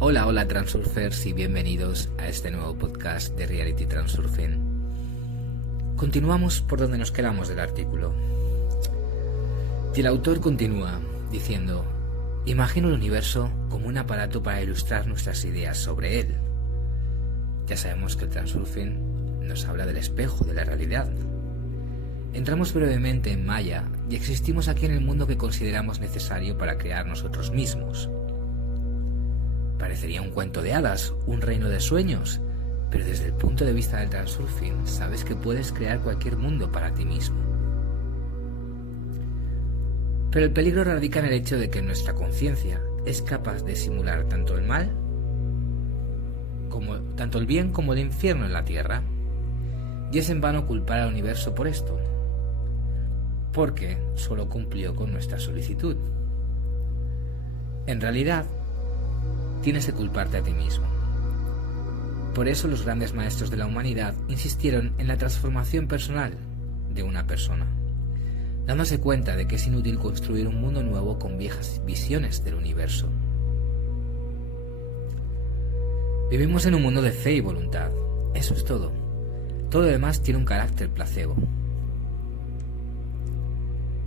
Hola Transurfers y bienvenidos a este nuevo podcast de Reality Transurfing. Continuamos por donde nos quedamos del artículo. Y el autor continúa diciendo: imagino el universo como un aparato para ilustrar nuestras ideas sobre él. Ya sabemos que el Transurfing nos habla del espejo de la realidad. Entramos brevemente en Maya y existimos aquí en el mundo que consideramos necesario para crear nosotros mismos. Parecería un cuento de hadas, un reino de sueños, pero desde el punto de vista del Transurfing sabes que puedes crear cualquier mundo para ti mismo. Pero el peligro radica en el hecho de que nuestra conciencia es capaz de simular tanto el bien como el infierno en la Tierra, y es en vano culpar al universo por esto, porque solo cumplió con nuestra solicitud. En realidad, tienes que culparte a ti mismo. Por eso los grandes maestros de la humanidad insistieron en la transformación personal de una persona, dándose cuenta de que es inútil construir un mundo nuevo con viejas visiones del universo. Vivimos en un mundo de fe y voluntad. Eso es todo. Todo lo demás tiene un carácter placebo.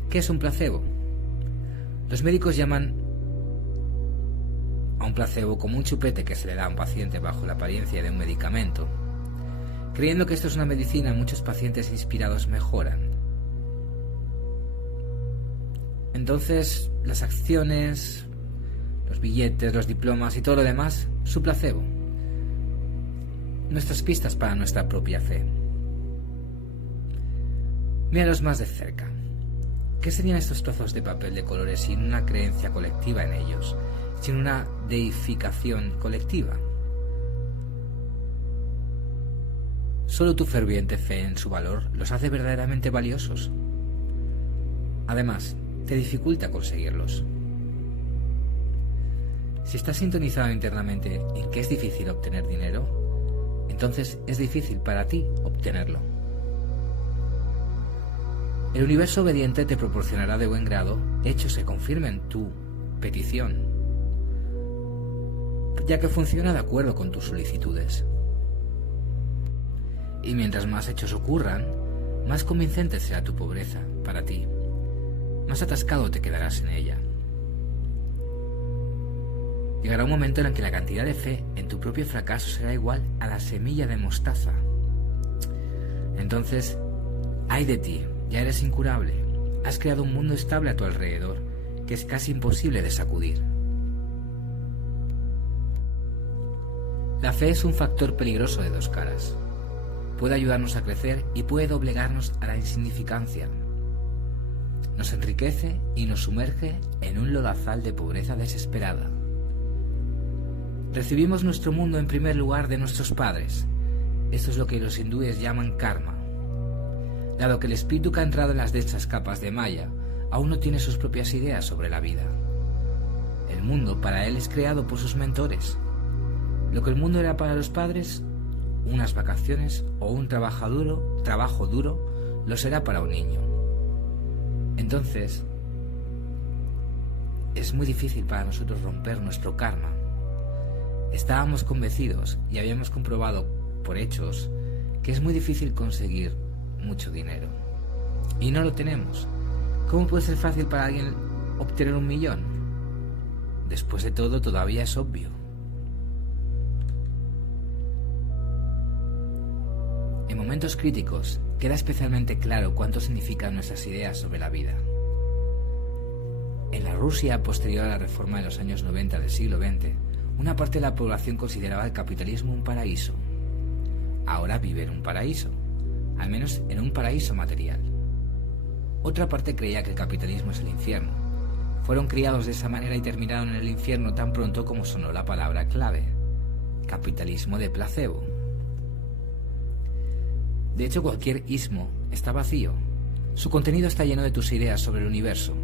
¿Qué es un placebo? Los médicos llaman a un placebo como un chupete que se le da a un paciente bajo la apariencia de un medicamento. Creyendo que esto es una medicina, muchos pacientes inspirados mejoran. Entonces, las acciones, los billetes, los diplomas y todo lo demás, su placebo. Nuestras pistas para nuestra propia fe. Míralos más de cerca. ¿Qué serían estos trozos de papel de colores sin una creencia colectiva en ellos? Sin una deificación colectiva? Solo tu ferviente fe en su valor los hace verdaderamente valiosos. Además, te dificulta conseguirlos. Si estás sintonizado internamente en que es difícil obtener dinero, entonces es difícil para ti obtenerlo. El universo obediente te proporcionará de buen grado hechos que confirmen tu petición, ya que funciona de acuerdo con tus solicitudes. Y mientras más hechos ocurran, más convincente será tu pobreza para ti, más atascado te quedarás en ella. Llegará un momento en el que la cantidad de fe en tu propio fracaso será igual a la semilla de mostaza. Entonces, ¡ay de ti! Ya eres incurable. Has creado un mundo estable a tu alrededor que es casi imposible de sacudir. La fe es un factor peligroso de dos caras. Puede ayudarnos a crecer y puede doblegarnos a la insignificancia. Nos enriquece y nos sumerge en un lodazal de pobreza desesperada. Recibimos nuestro mundo en primer lugar de nuestros padres. Esto es lo que los hindúes llaman karma. Dado que el espíritu que ha entrado en las densas capas de Maya aún no tiene sus propias ideas sobre la vida. El mundo para él es creado por sus mentores. Lo que el mundo era para los padres, unas vacaciones o un trabajo duro, lo será para un niño. Entonces, es muy difícil para nosotros romper nuestro karma. Estábamos convencidos y habíamos comprobado por hechos que es muy difícil conseguir mucho dinero. Y no lo tenemos. ¿Cómo puede ser fácil para alguien obtener 1 millón? Después de todo, todavía es obvio. En momentos críticos, queda especialmente claro cuánto significan nuestras ideas sobre la vida. En la Rusia posterior a la reforma de los años 90 del siglo XX, una parte de la población consideraba el capitalismo un paraíso. Ahora vive en un paraíso, al menos en un paraíso material. Otra parte creía que el capitalismo es el infierno. Fueron criados de esa manera y terminaron en el infierno tan pronto como sonó la palabra clave: capitalismo de placebo. De hecho, cualquier ismo está vacío. Su contenido está lleno de tus ideas sobre el universo.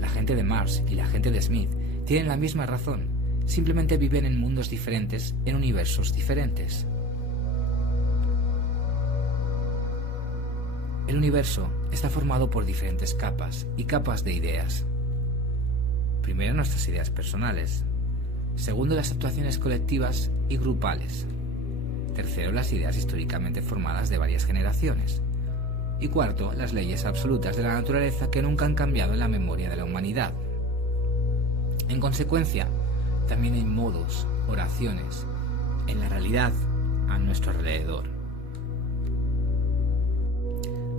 La gente de Mars y la gente de Smith tienen la misma razón, simplemente viven en mundos diferentes, en universos diferentes. El universo está formado por diferentes capas y capas de ideas. Primero, nuestras ideas personales. Segundo, las actuaciones colectivas y grupales. Tercero, las ideas históricamente formadas de varias generaciones. Y cuarto, las leyes absolutas de la naturaleza que nunca han cambiado en la memoria de la humanidad. En consecuencia, también hay modos, oraciones, en la realidad a nuestro alrededor.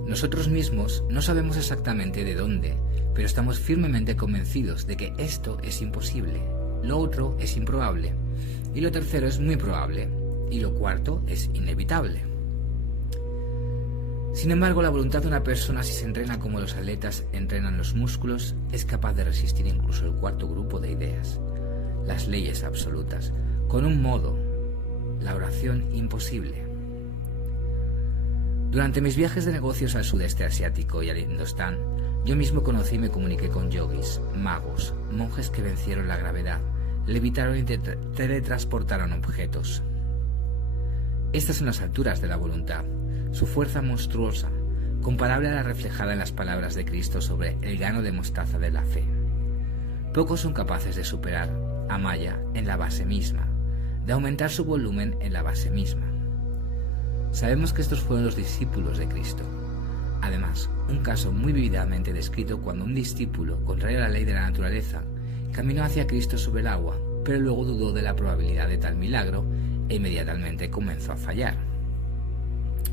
Nosotros mismos no sabemos exactamente de dónde, pero estamos firmemente convencidos de que esto es imposible, lo otro es improbable, y lo tercero es muy probable, y lo cuarto es inevitable. Sin embargo, la voluntad de una persona, si se entrena como los atletas entrenan los músculos, es capaz de resistir incluso el cuarto grupo de ideas, las leyes absolutas, con un modo, la oración imposible. Durante mis viajes de negocios al sudeste asiático y al Indostán, yo mismo conocí y me comuniqué con yogis, magos, monjes que vencieron la gravedad, levitaron y teletransportaron objetos. Estas son las alturas de la voluntad, su fuerza monstruosa, comparable a la reflejada en las palabras de Cristo sobre el grano de mostaza de la fe. Pocos son capaces de superar a Maya en la base misma, de aumentar su volumen en la base misma. Sabemos que estos fueron los discípulos de Cristo. Además, un caso muy vívidamente descrito cuando un discípulo, contrario a la ley de la naturaleza, caminó hacia Cristo sobre el agua, pero luego dudó de la probabilidad de tal milagro e inmediatamente comenzó a fallar,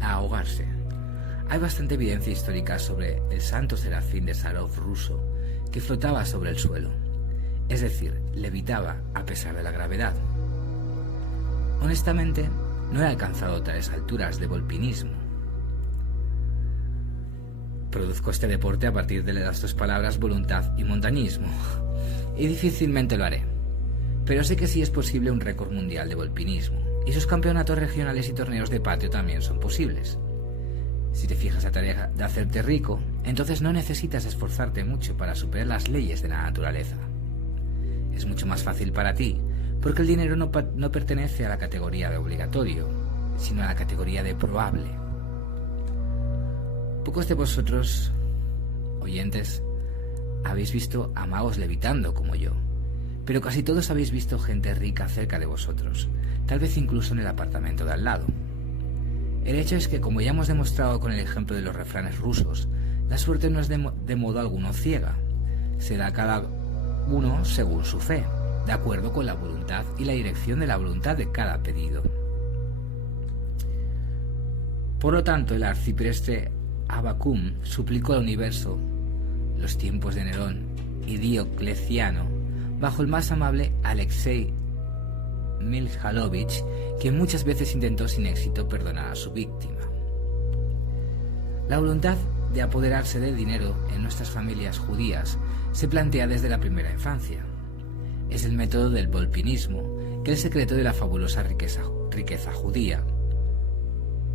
a ahogarse. Hay bastante evidencia histórica sobre el santo serafín de Sarov ruso que flotaba sobre el suelo, es decir, levitaba a pesar de la gravedad. Honestamente, no he alcanzado tales alturas de volpinismo. Produzco este deporte a partir de las dos palabras voluntad y montañismo, y difícilmente lo haré. Pero sé que sí es posible un récord mundial de volpinismo, y sus campeonatos regionales y torneos de patio también son posibles. Si te fijas la tarea de hacerte rico, entonces no necesitas esforzarte mucho para superar las leyes de la naturaleza. Es mucho más fácil para ti, porque el dinero no pertenece a la categoría de obligatorio, sino a la categoría de probable. Pocos de vosotros, oyentes, habéis visto a magos levitando como yo, pero casi todos habéis visto gente rica cerca de vosotros, tal vez incluso en el apartamento de al lado. El hecho es que, como ya hemos demostrado con el ejemplo de los refranes rusos, la suerte no es de modo alguno ciega, se da a cada uno según su fe, de acuerdo con la voluntad y la dirección de la voluntad de cada pedido. Por lo tanto, el arcipreste Abacum suplicó al universo, los tiempos de Nerón y Diocleciano, bajo el más amable Alexei Mikhailovich, quien muchas veces intentó sin éxito perdonar a su víctima. La voluntad de apoderarse del dinero en nuestras familias judías se plantea desde la primera infancia. Es el método del volpinismo, que es el secreto de la fabulosa riqueza judía.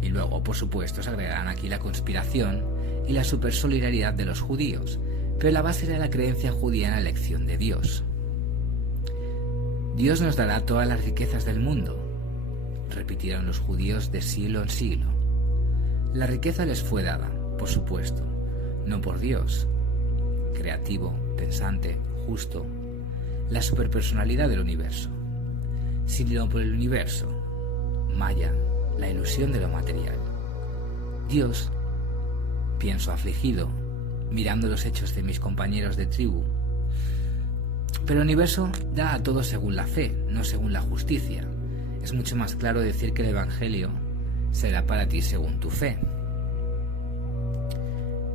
Y luego, por supuesto, se agregarán aquí la conspiración y la supersolidaridad de los judíos, pero la base era la creencia judía en la elección de Dios. Dios nos dará todas las riquezas del mundo, repitieron los judíos de siglo en siglo. La riqueza les fue dada, por supuesto, no por Dios, creativo, pensante, justo, la superpersonalidad del universo, sino por el universo, Maya, la ilusión de lo material. Dios, pienso afligido, mirando los hechos de mis compañeros de tribu, pero el universo da a todos según la fe, no según la justicia. Es mucho más claro decir que el Evangelio será para ti según tu fe.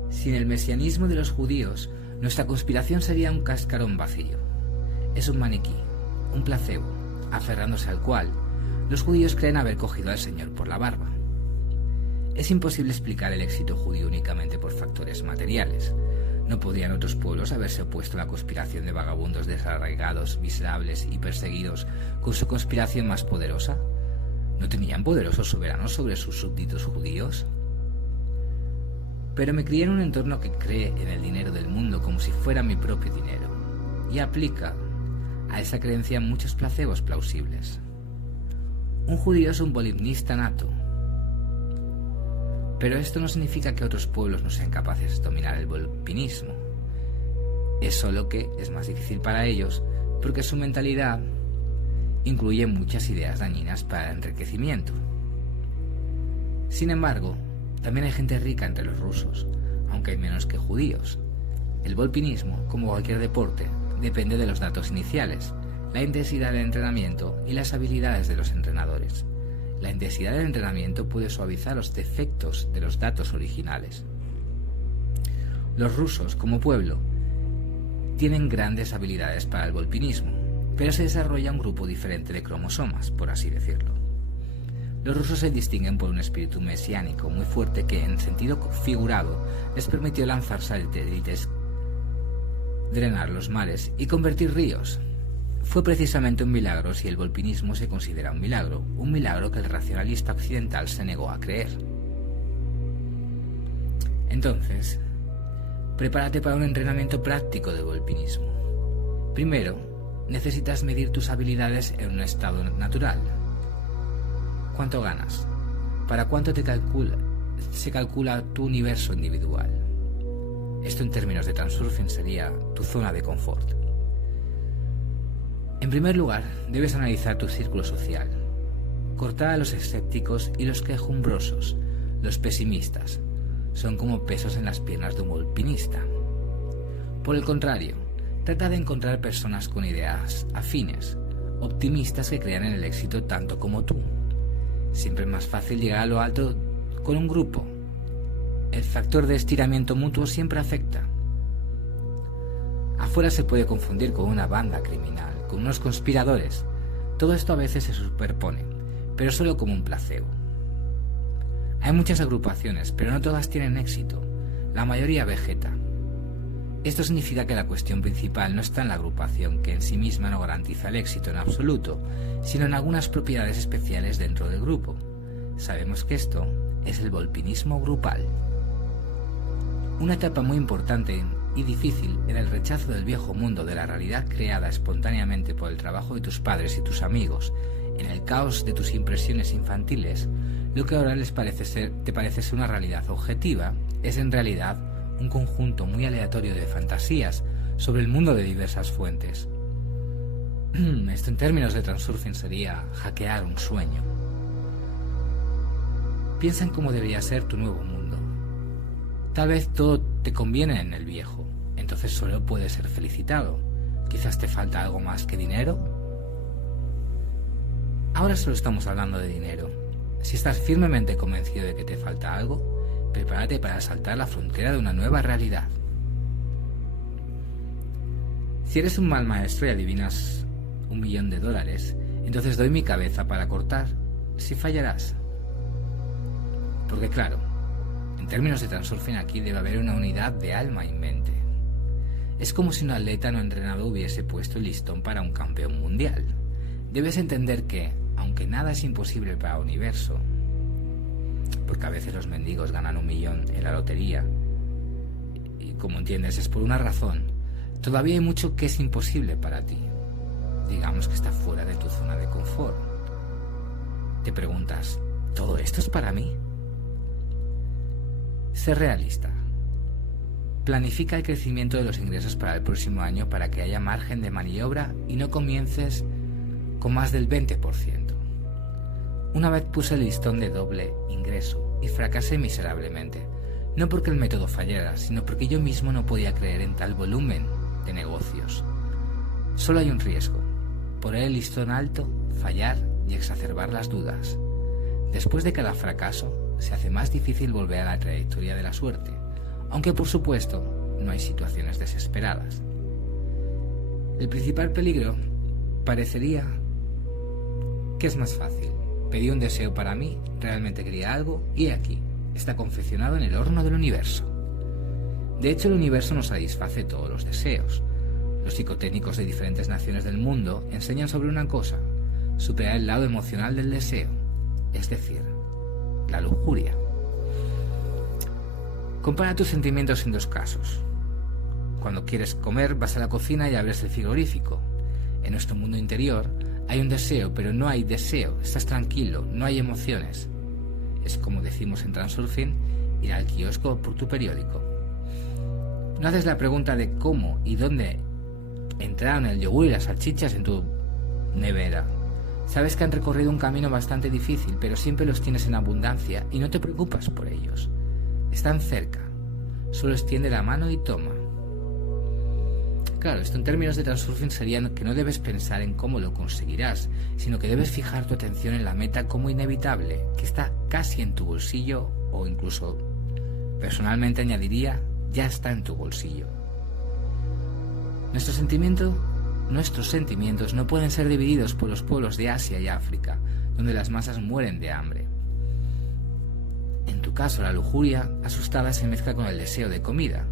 Sin el mesianismo de los judíos, nuestra conspiración sería un cascarón vacío. Es un maniquí, un placebo, aferrándose al cual los judíos creen haber cogido al Señor por la barba. Es imposible explicar el éxito judío únicamente por factores materiales. ¿No podrían otros pueblos haberse opuesto a la conspiración de vagabundos desarraigados, miserables y perseguidos con su conspiración más poderosa? ¿No tenían poderosos soberanos sobre sus súbditos judíos? Pero me crié en un entorno que cree en el dinero del mundo como si fuera mi propio dinero, y aplica a esa creencia muchos placebos plausibles. Un judío es un volhipnista nato. Pero esto no significa que otros pueblos no sean capaces de dominar el volpinismo. Es solo que es más difícil para ellos porque su mentalidad incluye muchas ideas dañinas para el enriquecimiento. Sin embargo, también hay gente rica entre los rusos, aunque hay menos que judíos. El volpinismo, como cualquier deporte, depende de los datos iniciales, la intensidad del entrenamiento y las habilidades de los entrenadores. La intensidad del entrenamiento puede suavizar los defectos de los datos originales. Los rusos, como pueblo, tienen grandes habilidades para el volpinismo, pero se desarrolla un grupo diferente de cromosomas, por así decirlo. Los rusos se distinguen por un espíritu mesiánico muy fuerte que, en sentido figurado, les permitió lanzar satélites, drenar los mares y convertir ríos. Fue precisamente un milagro si el volpinismo se considera un milagro que el racionalista occidental se negó a creer. Entonces, prepárate para un entrenamiento práctico de volpinismo. Primero, necesitas medir tus habilidades en un estado natural. ¿Cuánto ganas? ¿Para cuánto se calcula tu universo individual? Esto en términos de transurfing sería tu zona de confort. En primer lugar, debes analizar tu círculo social. Cortar a los escépticos y los quejumbrosos, los pesimistas. Son como pesos en las piernas de un volpinista. Por el contrario, trata de encontrar personas con ideas afines, optimistas que crean en el éxito tanto como tú. Siempre es más fácil llegar a lo alto con un grupo. El factor de estiramiento mutuo siempre afecta. Afuera se puede confundir con una banda criminal, con unos conspiradores. Todo esto a veces se superpone, pero solo como un placebo. Hay muchas agrupaciones, pero no todas tienen éxito. La mayoría vegeta. Esto significa que la cuestión principal no está en la agrupación, que en sí misma no garantiza el éxito en absoluto, sino en algunas propiedades especiales dentro del grupo. Sabemos que esto es el volpinismo grupal. Una etapa muy importante y difícil era el rechazo del viejo mundo de la realidad creada espontáneamente por el trabajo de tus padres y tus amigos, en el caos de tus impresiones infantiles. Lo que ahora te parece ser una realidad objetiva es en realidad un conjunto muy aleatorio de fantasías sobre el mundo de diversas fuentes. Esto en términos de transurfing sería hackear un sueño. Piensa en cómo debería ser tu nuevo mundo. Tal vez todo te conviene en el viejo, entonces solo puedes ser felicitado. Quizás te falta algo más que dinero. Ahora solo estamos hablando de dinero. Si estás firmemente convencido de que te falta algo, prepárate para saltar la frontera de una nueva realidad. Si eres un mal maestro y adivinas $1 millón, entonces doy mi cabeza para cortar si fallarás. Porque claro, en términos de transurfing aquí debe haber una unidad de alma y mente. Es como si un atleta no entrenado hubiese puesto el listón para un campeón mundial. Debes entender que, aunque nada es imposible para el universo, porque a veces los mendigos ganan $1 millón en la lotería, y como entiendes es por una razón, todavía hay mucho que es imposible para ti. Digamos que está fuera de tu zona de confort. Te preguntas, ¿todo esto es para mí? Sé realista. Planifica el crecimiento de los ingresos para el próximo año para que haya margen de maniobra y no comiences con más del 20%. Una vez puse el listón de doble ingreso y fracasé miserablemente, no porque el método fallara, sino porque yo mismo no podía creer en tal volumen de negocios. Solo hay un riesgo: poner el listón alto, fallar y exacerbar las dudas. Después de cada fracaso, se hace más difícil volver a la trayectoria de la suerte, aunque por supuesto no hay situaciones desesperadas. El principal peligro parecería que es más fácil. Pedí un deseo para mí, realmente quería algo, y aquí, está confeccionado en el horno del universo. De hecho, el universo no satisface todos los deseos. Los psicotécnicos de diferentes naciones del mundo enseñan sobre una cosa: superar el lado emocional del deseo, es decir, la lujuria. Compara tus sentimientos en dos casos. Cuando quieres comer, vas a la cocina y abres el frigorífico. En nuestro mundo interior hay un deseo, pero no hay deseo, estás tranquilo, no hay emociones. Es como decimos en Transurfing, ir al kiosco por tu periódico. No haces la pregunta de cómo y dónde entraron el yogur y las salchichas en tu nevera. Sabes que han recorrido un camino bastante difícil, pero siempre los tienes en abundancia y no te preocupas por ellos. Están cerca. Solo extiende la mano y toma. Claro, esto en términos de Transurfing sería que no debes pensar en cómo lo conseguirás, sino que debes fijar tu atención en la meta como inevitable, que está casi en tu bolsillo o incluso, personalmente añadiría, ya está en tu bolsillo. Nuestros sentimientos no pueden ser divididos por los pueblos de Asia y África, donde las masas mueren de hambre. En tu caso, la lujuria asustada se mezcla con el deseo de comida,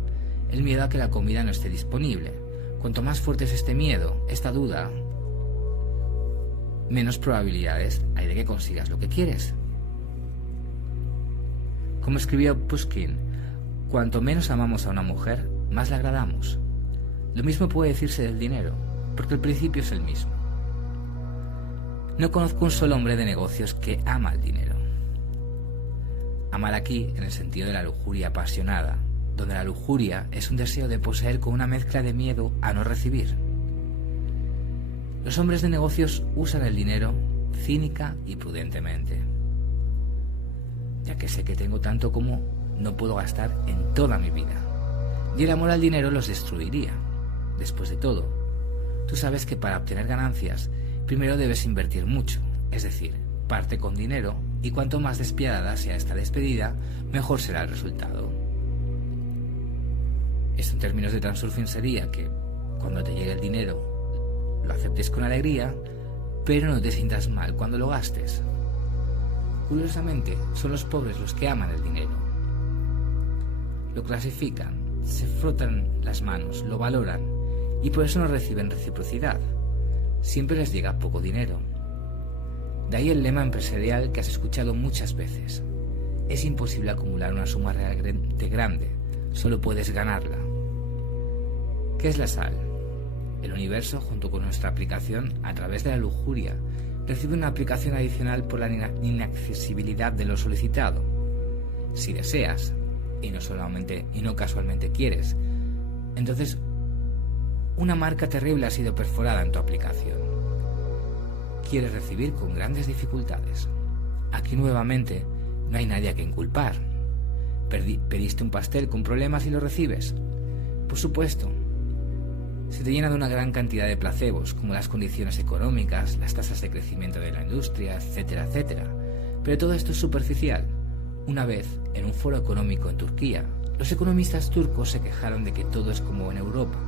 el miedo a que la comida no esté disponible. Cuanto más fuerte es este miedo, esta duda, menos probabilidades hay de que consigas lo que quieres. Como escribió Pushkin, cuanto menos amamos a una mujer, más la agradamos. Lo mismo puede decirse del dinero, porque el principio es el mismo. No conozco un solo hombre de negocios que ama el dinero. Amar aquí, en el sentido de la lujuria apasionada, donde la lujuria es un deseo de poseer con una mezcla de miedo a no recibir. Los hombres de negocios usan el dinero cínica y prudentemente, ya que sé que tengo tanto como no puedo gastar en toda mi vida, y el amor al dinero los destruiría. Después de todo, tú sabes que para obtener ganancias, primero debes invertir mucho, es decir, parte con dinero, y cuanto más despiadada sea esta despedida, mejor será el resultado. Esto en términos de Transurfing sería que cuando te llegue el dinero lo aceptes con alegría, pero no te sientas mal cuando lo gastes. Curiosamente, son los pobres los que aman el dinero. Lo clasifican, se frotan las manos, lo valoran y por eso no reciben reciprocidad. Siempre les llega poco dinero. De ahí el lema empresarial que has escuchado muchas veces. Es imposible acumular una suma realmente grande, solo puedes ganarla. ¿Qué es la sal? El universo, junto con nuestra aplicación a través de la lujuria, recibe una aplicación adicional por la inaccesibilidad de lo solicitado. Si deseas, y no casualmente quieres, entonces una marca terrible ha sido perforada en tu aplicación. Quieres recibir con grandes dificultades. Aquí nuevamente no hay nadie a quien culpar. ¿Pediste un pastel con problemas y lo recibes? Por supuesto. Se te llena de una gran cantidad de placebos, como las condiciones económicas, las tasas de crecimiento de la industria, etcétera, etcétera. Pero todo esto es superficial. Una vez, en un foro económico en Turquía, los economistas turcos se quejaron de que todo es como en Europa,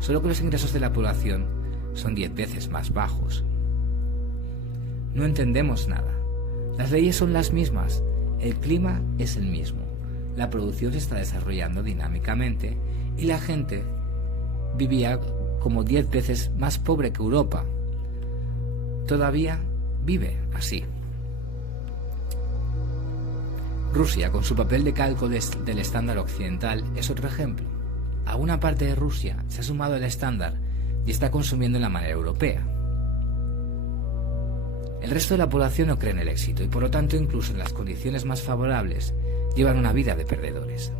solo que los ingresos de la población son 10 veces más bajos. No entendemos nada. Las leyes son las mismas, el clima es el mismo, la producción se está desarrollando dinámicamente y la gente vivía como 10 veces más pobre que Europa. Todavía vive así. Rusia, con su papel de calco del estándar occidental, es otro ejemplo. A una parte de Rusia se ha sumado el estándar y está consumiendo en la manera europea. El resto de la población no cree en el éxito y por lo tanto incluso en las condiciones más favorables llevan una vida de perdedores.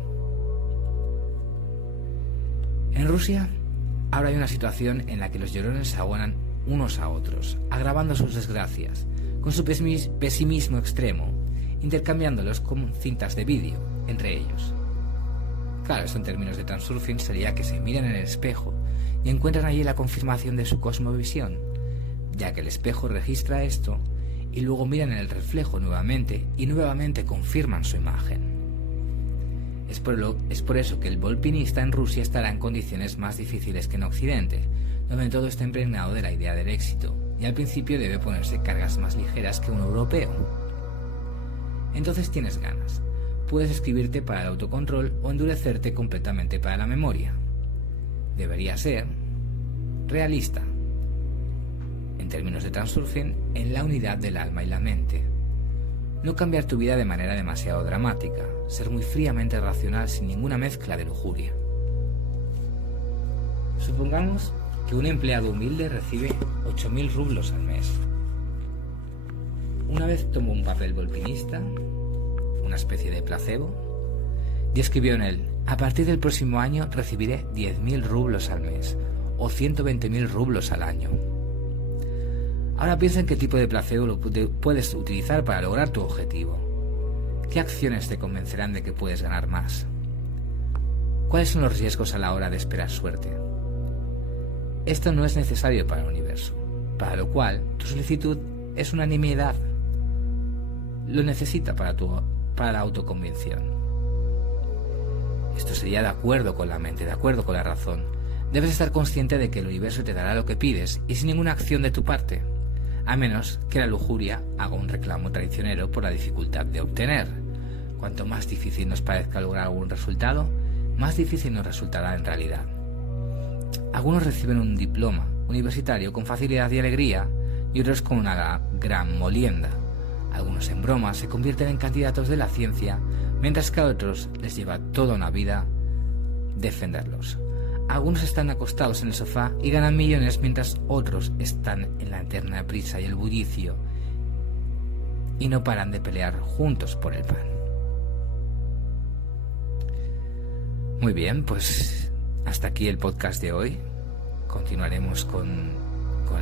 En Rusia ahora hay una situación en la que los llorones se aguanan unos a otros, agravando sus desgracias, con su pesimismo extremo, intercambiándolos con cintas de vídeo entre ellos. Claro, esto en términos de Transurfing sería que se miran en el espejo y encuentran allí la confirmación de su cosmovisión, ya que el espejo registra esto y luego miran en el reflejo nuevamente y nuevamente confirman su imagen. Es por eso que el volpinista en Rusia estará en condiciones más difíciles que en Occidente, donde todo está impregnado de la idea del éxito y al principio debe ponerse cargas más ligeras que un europeo. Entonces tienes ganas. Puedes escribirte para el autocontrol o endurecerte completamente para la memoria. Debería ser realista. En términos de Transurfing, en la unidad del alma y la mente. No cambiar tu vida de manera demasiado dramática, ser muy fríamente racional sin ninguna mezcla de lujuria. Supongamos que un empleado humilde recibe 8.000 rublos al mes. Una vez tomó un papel volpinista, una especie de placebo, y escribió en él: a partir del próximo año recibiré 10.000 rublos al mes o 120.000 rublos al año. Ahora piensa en qué tipo de placebo lo puedes utilizar para lograr tu objetivo. ¿Qué acciones te convencerán de que puedes ganar más? ¿Cuáles son los riesgos a la hora de esperar suerte? Esto no es necesario para el universo, para lo cual tu solicitud es una nimiedad. Lo necesita para la autoconvención. Esto sería de acuerdo con la mente, de acuerdo con la razón. Debes estar consciente de que el universo te dará lo que pides y sin ninguna acción de tu parte, a menos que la lujuria haga un reclamo traicionero por la dificultad de obtener. Cuanto más difícil nos parezca lograr algún resultado, más difícil nos resultará en realidad. Algunos reciben un diploma universitario con facilidad y alegría y otros con una gran molienda. Algunos en broma se convierten en candidatos de la ciencia, mientras que a otros les lleva toda una vida defenderlos. Algunos están acostados en el sofá y ganan millones, mientras otros están en la eterna prisa y el bullicio y no paran de pelear juntos por el pan. Muy bien, pues hasta aquí el podcast de hoy. Continuaremos con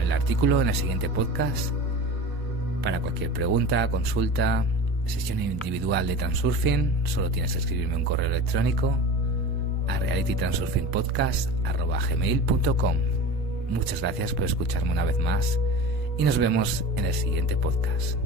el artículo en el siguiente podcast. Para cualquier pregunta, consulta, sesión individual de Transurfing, solo tienes que escribirme un correo electrónico a realitytransurfingpodcast@gmail.com. Muchas gracias por escucharme una vez más y nos vemos en el siguiente podcast.